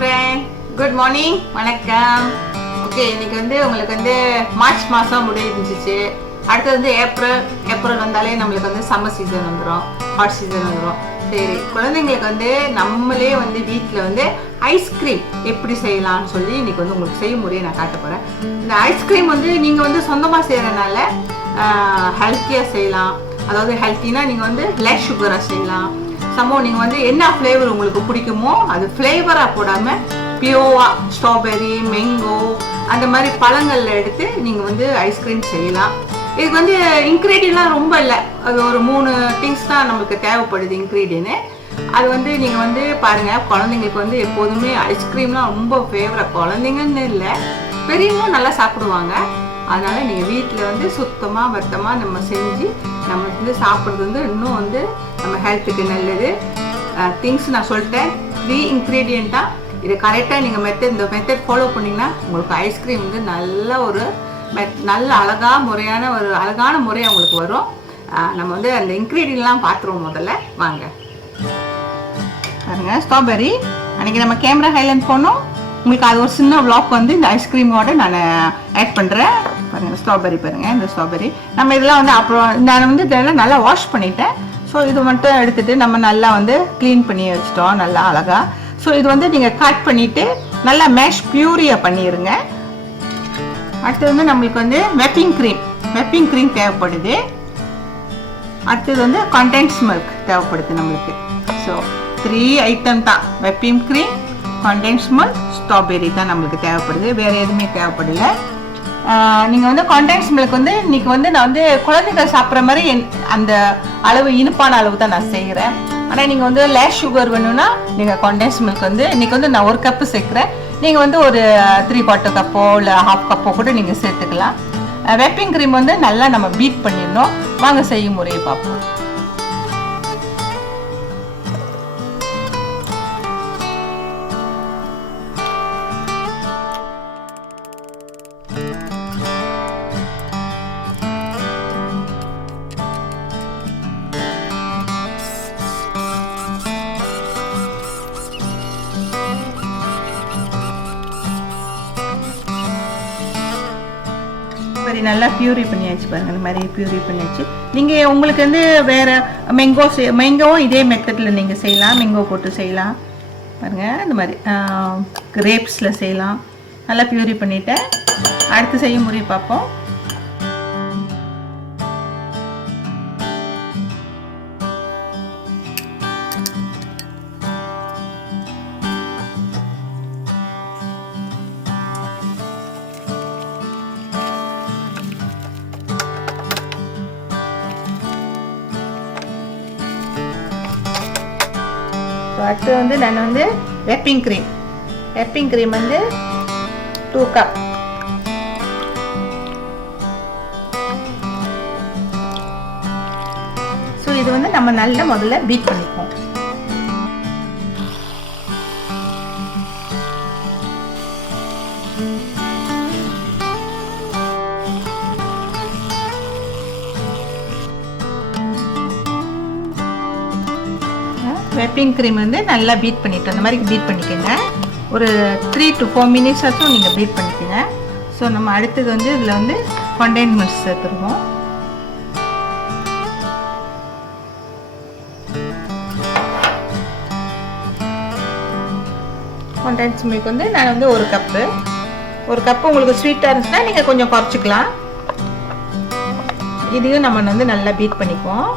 friend, good morning, வணக்கம். Okay, இன்னைக்கு வந்து உங்களுக்கு வந்து மார்ச் மாதம் முடிஞ்சிச்சு. அடுத்து வந்து ஏப்ரல் வந்தாலே நம்மளுக்கு வந்து சம்மர் சீசன் வந்துடும், ஹாட் சீசன் வந்துடும். சரி, குழந்தைங்களுக்கு வந்து நம்மளே வந்து வீட்டில் வந்து ஐஸ்கிரீம் எப்படி செய்யலாம்னு சொல்லி இன்னைக்கு வந்து உங்களுக்கு செய்ய முறையை நான் காட்ட போகிறேன். இந்த ஐஸ்கிரீம் வந்து நீங்கள் வந்து சொந்தமாக செய்கிறனால ஹெல்த்தியாக செய்யலாம். அதாவது ஹெல்த்தினா நீங்கள் வந்து லெஸ் சுகராக செய்யலாம். சமோ நீங்கள் வந்து என்ன ஃப்ளேவர் உங்களுக்கு பிடிக்குமோ அது ஃப்ளேவராக போடாமல் பியோவாக ஸ்ட்ராபெர்ரி, மேங்கோ அந்த மாதிரி பழங்களில் எடுத்து நீங்கள் வந்து ஐஸ்கிரீம் செய்யலாம். இதுக்கு வந்து இன்க்ரீடியன்ட்லாம் ரொம்ப இல்லை, அது ஒரு 3 திங்ஸ் தான் நம்மளுக்கு தேவைப்படுது இன்க்ரீடியன்ட்டு. அது வந்து நீங்கள் வந்து பாருங்கள், குழந்தைங்களுக்கு வந்து எப்போதுமே ஐஸ்கிரீம்லாம் ரொம்ப ஃபேவரட். குழந்தைங்கன்னு இல்லை, பெரியவங்களும் நல்லா சாப்பிடுவாங்க. அதனால் நீங்கள் வீட்டில் வந்து சுத்தமாக வத்தமாக நம்ம செஞ்சு நம்ம வந்து சாப்பிட்றது வந்து இன்னும் வந்து நம்ம ஹெல்த்துக்கு நல்லது. திங்ஸ் நான் சொல்லிட்டேன், 3 இன்க்ரீடியண்ட்டாக இது கரெக்டாக நீங்கள் இந்த மெத்தட் ஃபாலோ பண்ணிங்கன்னா உங்களுக்கு ஐஸ்கிரீம் வந்து நல்ல அழகான முறையாக உங்களுக்கு வரும். நம்ம வந்து அந்த இன்க்ரீடியன்ட்லாம் பார்த்துருவோம். முதல்ல வாங்க பாருங்க. ஸ்ட்ராபெர்ரி அன்றைக்கி நம்ம கேமரா ஹைலைட் போனோம், உங்களுக்கு அது ஒரு சின்ன விளாக் வந்து இந்த ஐஸ்கிரீமோட நான் ஆட் பண்ணுறேன். பாருங்கள் ஸ்ட்ராபெர்ரி, பாருங்கள் இந்த ஸ்ட்ராபெர்ரி நம்ம இதெல்லாம் வந்து அப்புறம் நான் வந்து இதெல்லாம் நல்லா வாஷ் பண்ணிட்டேன். ஸோ இது மட்டும் எடுத்துகிட்டு நம்ம நல்லா வந்து க்ளீன் பண்ணி வச்சிட்டோம் நல்லா அழகாக. ஸோ இது வந்து நீங்கள் கட் பண்ணிவிட்டு நல்லா மேஷ் பியூரியாக பண்ணிடுங்க. அடுத்தது வந்து நம்மளுக்கு வந்து வெப்பிங் க்ரீம் தேவைப்படுது. அடுத்தது வந்து கண்டென்ஸ் மில்க் தேவைப்படுது நம்மளுக்கு. ஸோ 3 ஐட்டம் தான், whipping cream, condense milk, strawberry தான் நம்மளுக்கு தேவைப்படுது. வேறு எதுவுமே தேவைப்படலை. நீங்கள் வந்து கண்டென்ஸ் மில்க் வந்து இன்றைக்கி வந்து நான் வந்து குழந்தைகள் சாப்பிட்ற மாதிரி அந்த அளவு இனிப்பான அளவு தான் நான் செய்கிறேன். ஆனால் நீங்கள் வந்து லேஸ் சுகர் வேணும்னா நீங்கள் கண்டென்ஸ் மில்க் வந்து இன்றைக்கி வந்து நான் 1 கப்பு சேர்க்குறேன். நீங்கள் வந்து ஒரு 3/4 கப்போ இல்லை 1/2 கப்போ கூட நீங்கள் சேர்த்துக்கலாம். வெப்பிங் க்ரீம் வந்து நல்லா நம்ம பீட் பண்ணிடணும். வாங்க செய்யும் முறையை பார்ப்போம். நல்லா பியூரி பண்ணியாச்சு பாருங்க. இந்த மாதிரி பியூரி பண்ணியாச்சு. நீங்கள் உங்களுக்கு வந்து வேறு மேங்கோவும் இதே மெத்தடில் நீங்கள் செய்யலாம். மேங்கோ போட்டு செய்யலாம் பாருங்கள். இந்த மாதிரி கிரேப்ஸில் செய்யலாம். நல்லா பியூரி பண்ணிவிட்டேன். அடுத்து செய்யும் முறை பார்ப்போம். அடுத்து வந்து நான் வந்து வெப்பிங் க்ரீம் வந்து 2 கப். ஸோ இது வந்து நம்ம நல்லா முதல்ல பீட் பண்ணிப்போம். வெப்பிங் க்ரீம் வந்து நல்லா பீட் பண்ணிவிட்டு அந்த மாதிரி பீட் பண்ணிக்கோங்க. ஒரு 3 to 4 minutes ஆச்சும் நீங்கள் பீட் பண்ணிக்கோங்க. ஸோ நம்ம அடுத்தது வந்து இதில் வந்து கண்டென்ஸ் மில்க் சேர்த்துருவோம். கண்டென்ஸ் மில்க் வந்து நான் வந்து 1 கப்பு உங்களுக்கு ஸ்வீட்டாக இருந்துச்சுன்னா நீங்கள் கொஞ்சம் குறைச்சிக்கலாம். இதையும் நம்ம வந்து நல்லா பீட் பண்ணிக்குவோம்.